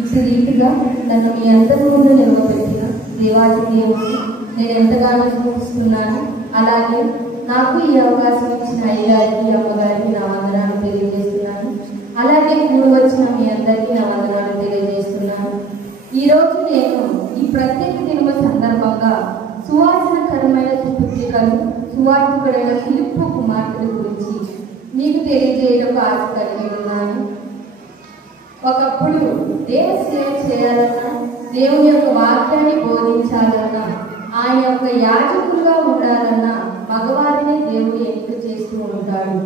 ఇటు రీతిగా నన్ను మీ అందరి ముందు నిలవబెట్టిన దేవాది దేవుడిని నేను ఎంతగానో చూపిస్తున్నాను. అలాగే నాకు ఈ అవకాశం ఇచ్చిన అయ్యగారికి అమ్మగారికి నా వందనాలు తెలియజేస్తున్నాను. అలాగే కూడి వచ్చిన మీ అందరికీ నా వందనాలు తెలియజేస్తున్నాను. ఈరోజు నేను ఈ ప్రత్యేక దినమ సందర్భంగా సువాసనకరమైన సుపుత్రికలు సువార్తికుడైన ఫిలిప్పు కుమార్తెల గురించి మీకు తెలియజేయడం ఆశ కలిగి ఉన్నాను. ఒకప్పుడు దేవ సేవ చేయాలన్నా, దేవుని యొక్క వాక్యాన్ని బోధించాలన్నా, ఆయన యొక్క యాజకులుగా ఉండాలన్నా మగవారిని దేవుడు ఎన్నిక చేస్తూ ఉంటాడు.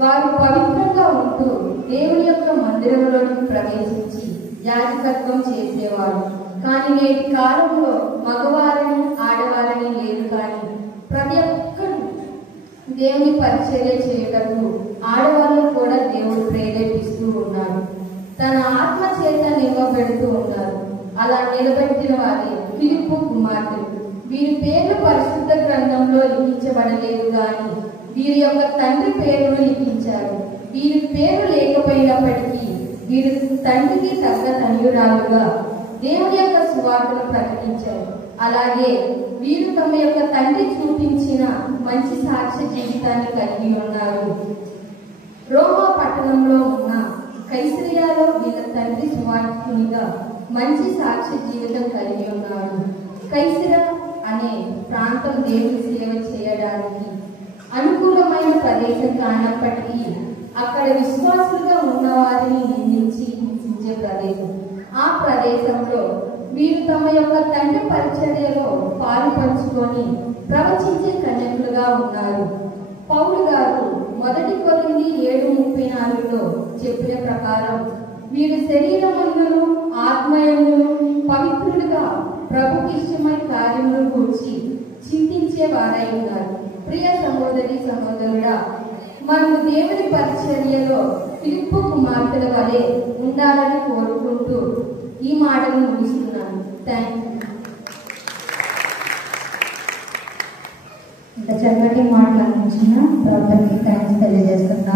వారు పవిత్రంగా ఉంటూ దేవుని యొక్క మందిరంలోకి ప్రవేశించి యాజకత్వం చేసేవారు. కానీ నేటి కాలంలో మగవారిని ఆడవారిని లేదు, కానీ ప్రతి ఒక్కరు దేవుని పరిచర్య చేయటకు ఆడవాళ్ళను కూడా దేవుడు ప్రేరేపిస్తూ ఉన్నారు. తన ఆత్మ చేత నిలబెడుతూ ఉన్నారు. అలా నిలబెట్టిన వారి ఫిలిప్పు కుమార్తెలు. వీరి పేర్లు పరిశుద్ధ గ్రంథంలో లిఖించబడలేదు, కానీ వీరి యొక్క తండ్రి పేరును లిఖించారు. వీరి పేరు లేకపోయినప్పటికీ వీరి తండ్రికి తగ్గ తనయురాలుగా దేవుని యొక్క సువార్తను ప్రకటించారు. అలాగే వీరు తమ యొక్క తండ్రి చూపించిన మంచి సాక్ష్య జీవితాన్ని కలిగి ఉన్నారు. రోమా పట్టణంలో ఉన్న కైసరియాలో వీళ్ళ తండ్రి సువార్తికునిగా మంచి సాక్ష్య జీవితం కలిగి ఉన్నారు. కైసరా అనే ప్రాంతం దేవుని సేవ చేయడానికి అనుకూలమైన ప్రదేశం కానప్పటికీ అక్కడ విశ్వాసులుగా ఉన్న వారిని నిందించి హింసించే ప్రదేశం. ఆ ప్రదేశంలో వీరు తమ యొక్క తండ్రి పరిచర్యలో పాలు పంచుకొని ప్రవచించే కన్యకులుగా ఉన్నారు. పౌలు గారు 1 కొరింథీ 7:34లో చెప్పిన ప్రకారం వీరు శరీరమందును ఆత్మయందును పవిత్రులుగా ప్రభుకి ఇష్టమైన కార్యములను గురించి చింతించే వారై ఉన్నారు. ప్రియ సహోదరి సహోదరుడా, మనము దేవుని పరిచర్యలో ఫిలిప్పు కుమార్తెల వలె ఉండాలని కోరుకుంటూ ఈ మాటను ముగిస్తున్నాను. Thank you. ఇంత చక్కటి మాటలు అందించిన ప్రభుకి థ్యాంక్స్ తెలియజేస్తున్నాను.